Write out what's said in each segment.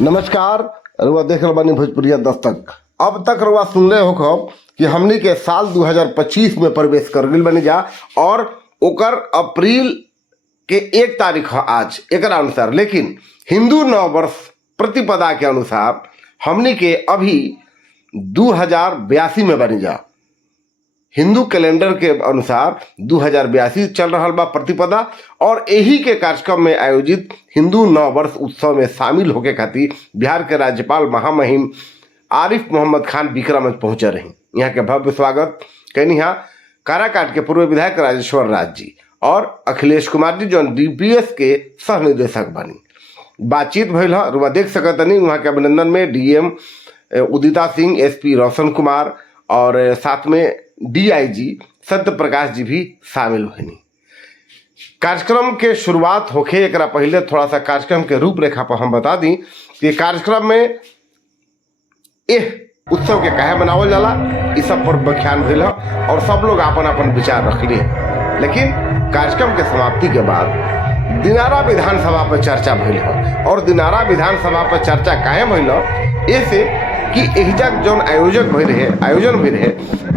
नमस्कार, रुआ देख रहे बानी भोजपुरिया दस्तक। अब तक रुआ सुनले हो खब कि हमनी के साल 2025 में प्रवेश कर गइल बनी जा और ओकर अप्रैल के 1 तारीख है आज एकरा अनुसार। लेकिन हिंदू नव वर्ष प्रतिपदा के अनुसार हमनी के अभी 2082 में बनी जा। हिंदू कैलेंडर के अनुसार 2082 चल रहा बा प्रतिपदा और यही के कार्यक्रम में आयोजित हिंदू नव वर्ष उत्सव में शामिल होके खातिर बिहार के राज्यपाल महामहिम आरिफ मोहम्मद खान बिक्रमगंज पहुंचे रही। यहाँ के भव्य स्वागत कहनी है काराकाट के पूर्व विधायक राजेश्वर राज जी और अखिलेश कुमार जी जो DPS के सह निदेशक बनी। बातचीत भइल है, रुआ देख सकतनी। वहाँ के अभिनंदन में DM उदिता सिंह, SP रोशन कुमार और साथ में DIG सत्य प्रकाश जी भी शामिल हुए। कार्यक्रम के शुरुआत होके एक पहले थोड़ा सा कार्यक्रम के रूपरेखा पर हम बता दी कि कार्यक्रम में उत्सव के काहे बनावल जाला इस सब पर व्याख्यान भइल और सब लोग अपन अपन विचार रख लिए। लेकिन कार्यक्रम के समाप्ति के बाद दिनारा विधानसभा पर चर्चा भइल और दिनारा विधानसभा पर चर्चा काहे भइल ऐसे कि एहिजा जौन आयोजन भई रहे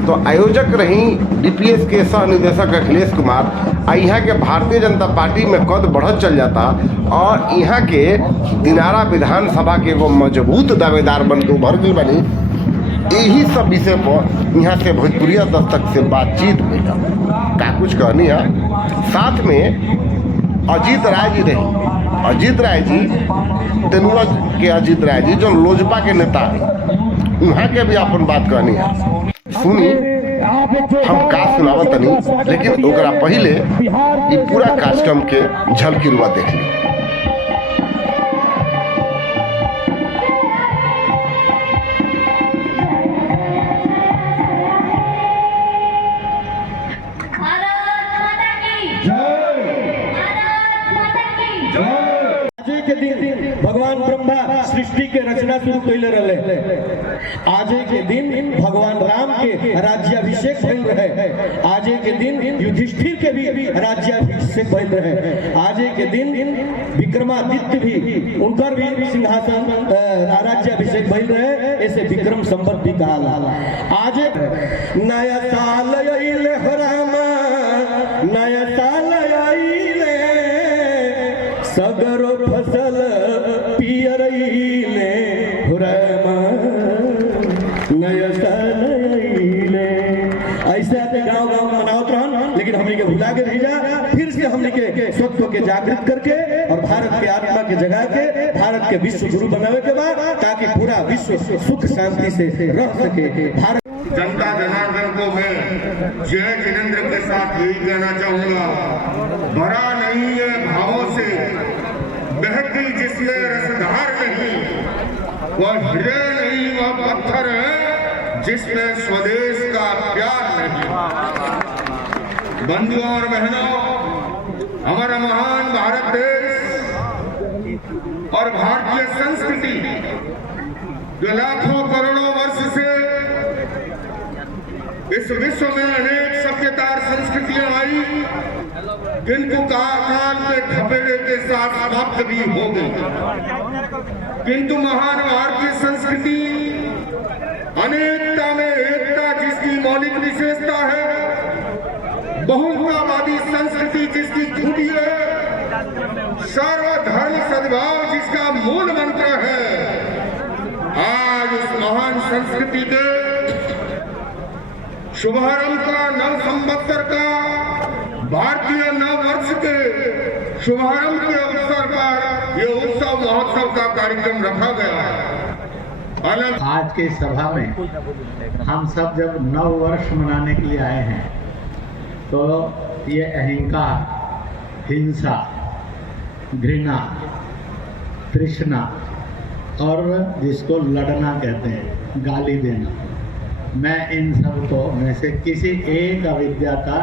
तो आयोजक रही DPS के सह निदेशक अखिलेश कुमार। यहाँ के भारतीय जनता पार्टी में कद बढ़त चल जाता और यहाँ के दिनारा विधानसभा के एगो मजबूत दावेदार बन के उभर गई बनी। यही सब विषय पर यहाँ से भोजपुरिया दस्तक से बातचीत हुई का कुछ कहनी है। साथ में अजीत राय जी रही। अजीत राय जी तेनुआ के अजीत राय जी जो लोजपा के नेता है वहाँ के भी अपन बात कहनी है। सुनी हम का सुनावत नहीं, लेकिन ओकरा पहले ये पूरा कार्यक्रम के झलकी रुआ देख ली। भगवान ब्रह्मा सृष्टि के रचना शुरू कैले रहे। आज के दिन भगवान राम के राज्याभिषेक भइल रहे। आज के दिन युधिष्ठिर के भी राज्याभिषेक भइल रहे। आज के दिन विक्रमादित्य भी उनकर भी सिंहासन राज्याभिषेक भइल रहे। ऐसे विक्रम संवत भी कहा। आज नया साल आइले हो रामा, नया साल आइले सगरो फसल पियरइले हो रामा, नया साल आइले। ऐसे आते गाँव गाँव मनावत रहन, लेकिन हमने के भुला के नहीं जा। फिर से हमने के स्वत्व के जागृत करके और भारत के आत्मा के जगा के भारत के विश्व गुरु बनावे के बाद ताकि पूरा विश्व सुख शांति से रह सके। भारत जनता जनार्दन को मैं जय जिनेंद्र के साथ यही कहना चाहूंगा, भरा नहीं है भावों से बहती जिसमें रसधार नहीं, वह हृदय नहीं वह पत्थर है जिसमें स्वदेश का प्यार नहीं। बंधुओं और बहनों, हमारा महान भारत देश और भारतीय संस्कृति जो लाखों करोड़ों वर्ष से इस विश्व में अनेक सभ्यता और संस्कृतियां आई, किंतु काल के खपेड़े के साथ समाप्त भी हो गई। किंतु महान भारतीय संस्कृति अनेकता में एकता जिसकी मौलिक विशेषता है, बहुत्ववादी संस्कृति जिसकी खूबी है, सर्वधर्म सद्भाव जिसका मूल मंत्र है। आज उस महान संस्कृति के शुभारंभ का, नव संवत्सर का, भारतीय नव वर्ष के शुभारंभ के अवसर पर यह उत्सव महोत्सव का कार्यक्रम रखा गया है। आज के सभा में हम सब जब नव वर्ष मनाने के लिए आए हैं तो ये अहंकार, हिंसा, घृणा, तृष्णा और जिसको लड़ना कहते हैं, गाली देना, मैं इन सब को में से किसी एक अविद्या का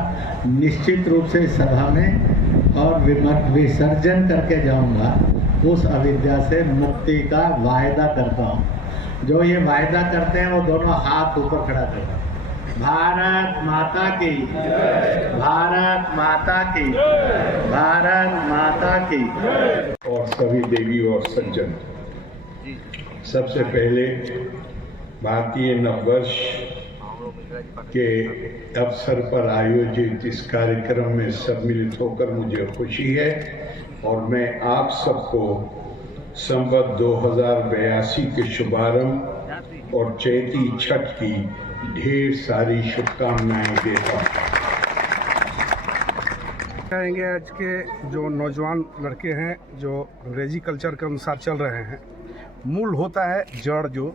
निश्चित रूप से सभा में और विसर्जन करके जाऊंगा। उस अविद्या से मुक्ति का वायदा करता हूँ। जो ये वायदा करते हैं वो दोनों हाथ ऊपर खड़ा करते हैं। भारत माता की, भारत माता की, भारत माता की। और सभी देवी और सज्जन, सबसे पहले भारतीय नववर्ष के अवसर पर आयोजित इस कार्यक्रम में सम्मिलित होकर मुझे खुशी है और मैं आप सबको संवत 2082 के शुभारंभ और चैती छठ की ढेर सारी शुभकामनाएं देता हूँ। कहेंगे आज के जो नौजवान लड़के हैं जो अंग्रेजी कल्चर के अनुसार चल रहे हैं, मूल होता है जड़। जो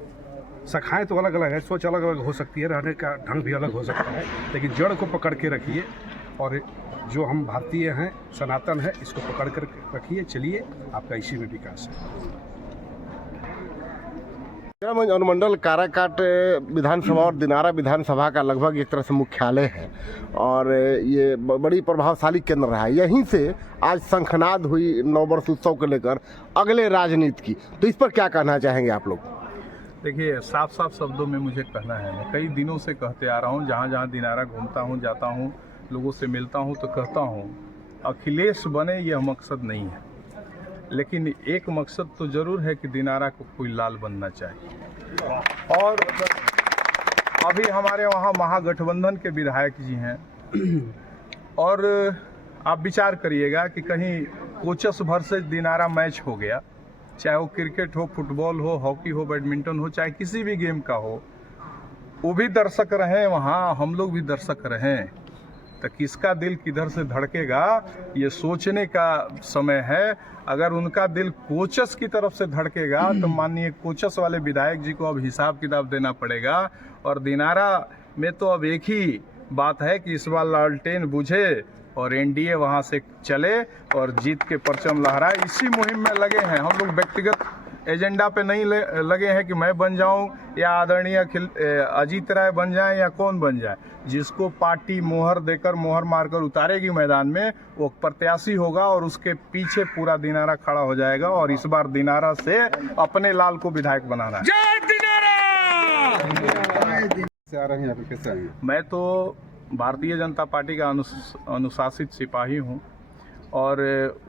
शाखाएं तो अलग अलग है, सोच अलग अलग हो सकती है, रहने का ढंग भी अलग हो सकता है, लेकिन जड़ को पकड़ के रखिए और जो हम भारतीय हैं, सनातन है, इसको पकड़ कर रखिए, चलिए, आपका इसी में विकास है। अनुमंडल काराकाट विधानसभा और दिनारा विधानसभा का लगभग एक तरह से मुख्यालय है और ये बड़ी प्रभावशाली केंद्र रहा है। यहीं से आज शंखनाद हुई नववर्ष उत्सव को लेकर अगले राजनीति की, तो इस पर क्या कहना चाहेंगे आप लोग? देखिए, साफ साफ शब्दों में मुझे कहना है, मैं कई दिनों से कहते आ रहा हूँ, जहाँ जहाँ दिनारा घूमता हूँ, जाता हूँ, लोगों से मिलता हूँ तो कहता हूँ अखिलेश बने यह मकसद नहीं है, लेकिन एक मकसद तो ज़रूर है कि दिनारा को कोई लाल बनना चाहिए। और अभी हमारे वहाँ महागठबंधन के विधायक जी हैं और आप विचार करिएगा कि कहीं कोचस भर से दिनारा मैच हो गया, चाहे वो क्रिकेट हो, फुटबॉल हो, हॉकी हो, बैडमिंटन हो, चाहे किसी भी गेम का हो, वो भी दर्शक रहें वहाँ, हम लोग भी दर्शक रहें, तो किसका दिल किधर से धड़केगा ये सोचने का समय है। अगर उनका दिल कोचस की तरफ से धड़केगा तो माननीय कोचस वाले विधायक जी को अब हिसाब किताब देना पड़ेगा। और दिनारा में तो अब एक ही बात है कि इस बार लालटेन बुझे और एनडीए वहां से चले और जीत के परचम लहराए। इसी मुहिम में लगे हैं हम लोग, व्यक्तिगत एजेंडा पे नहीं लगे हैं कि मैं बन जाऊं या आदरणीय अजीत राय बन जाए या कौन बन जाए। जिसको पार्टी मोहर देकर, मोहर मारकर उतारेगी मैदान में, वो प्रत्याशी होगा और उसके पीछे पूरा दिनारा खड़ा हो जाएगा। और इस बार दिनारा से अपने लाल को विधायक बनाना है। मैं तो भारतीय जनता पार्टी का अनुशासित सिपाही हूँ और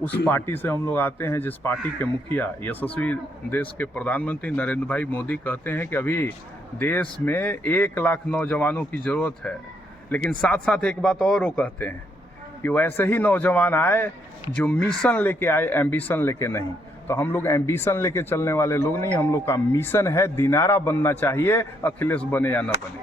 उस पार्टी से हम लोग आते हैं जिस पार्टी के मुखिया यशस्वी देश के प्रधानमंत्री नरेंद्र भाई मोदी कहते हैं कि अभी देश में 1 लाख नौजवानों की ज़रूरत है। लेकिन साथ साथ एक बात और वो कहते हैं कि वैसे ही नौजवान आए जो मिशन लेके आए, एम्बिशन लेके नहीं। तो हम लोग एम्बिशन लेके चलने वाले लोग नहीं, हम लोग का मिशन है दिनारा बनना चाहिए, अखिलेश बने या न बने।